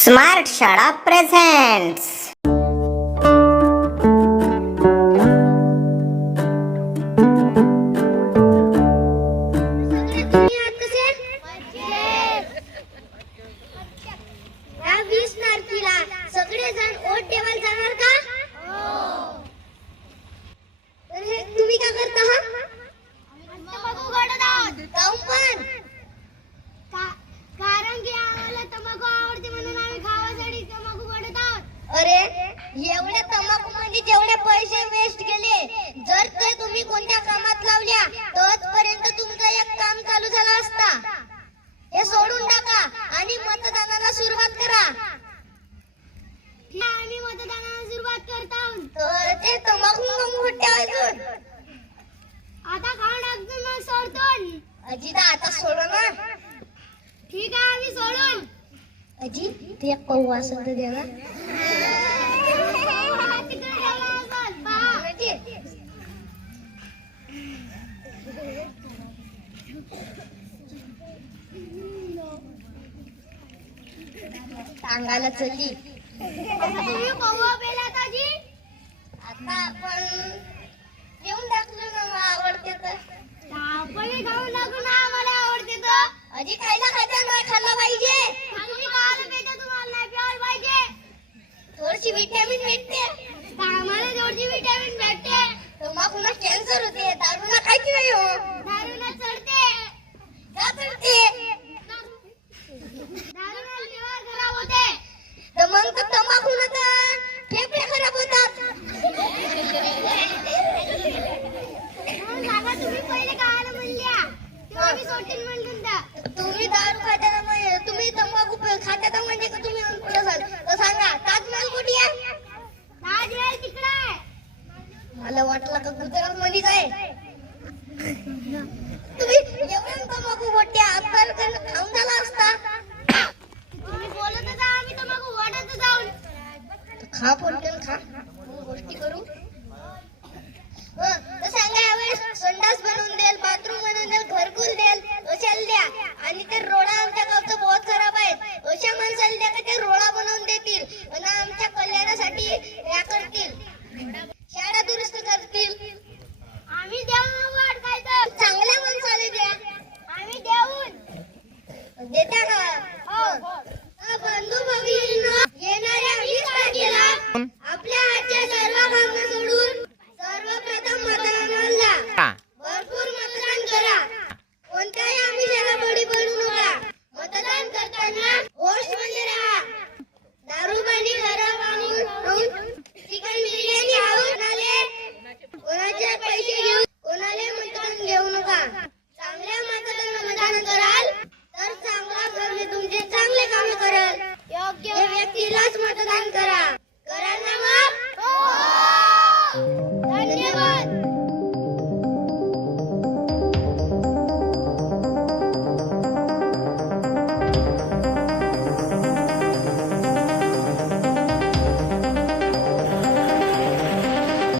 Smart Shada presents. Waste गेले जर ते तुम्ही कोणत्या कामात लावल्या तोचपर्यंत तुमचं एक काम चालू झाला असता. हे सोडून टाका आणि मतदानाला सुरुवात करा. आम्ही मतदानाला सुरुवात करतो तर ते तंबाखू मग ठेवायचं आता खाऊन टाकतो मग सोडतो अजी तर आता सोडो ना. ठीक आहे आम्ही सोडून. अजी ते एक पाहू असेल तर सांगायला चलली. तुम्ही कव्वा पेला जी आता आपण येऊन टाकलं ना मला आवडते तर. आपण खाऊन टाकू ना आम्हाला आवडते तर. अजी खायला खायचं नाही खाल्लं पाहिजे. तुम्ही खायला पाहिजे तुम्हाला नाही प्यायला पाहिजे. थोडीशी विटॅमिन भेटते. आम्हाला थोडीशी विटॅमिन भेटते. तंबाखूला कॅन्सर होते दारूला खायची नाही हो. तुम्ही दारू खाता म्हणजे तुम्ही तंबाखू खाता म्हणजे का तुम्ही कुठे असाल तर सांगा ताजमहल कुठे आहे? ताजमहल तिकडे. आहे मला वाटलं का गुजरात मध्ये काय तुम्ही एवढं तंबाखू वाटते आता खाऊन झाला असता. तुम्ही बोलत जा आम्ही तंबाखू वाटत जाऊन खा पटकन खा. गोष्टी करू. राज्य सर्व काम सोडून सर्वप्रथम मतदानाला भरपूर मतदान करा. कोणत्याही आमिषाला बळी पडू नका. मतदान करताना होशमध्ये राहा. दारू पाणी खराब आणून चिकन बिर्याणी आणून कोणाले कोणाचे पैसे घेऊन कोणाले मतदान घेऊ नका. चांगल्या मतदान मतदान कराल तर चांगला म्हणजे तुमचे चांगले काम कराल. योग्य व्यक्तीलाच मतदान करा.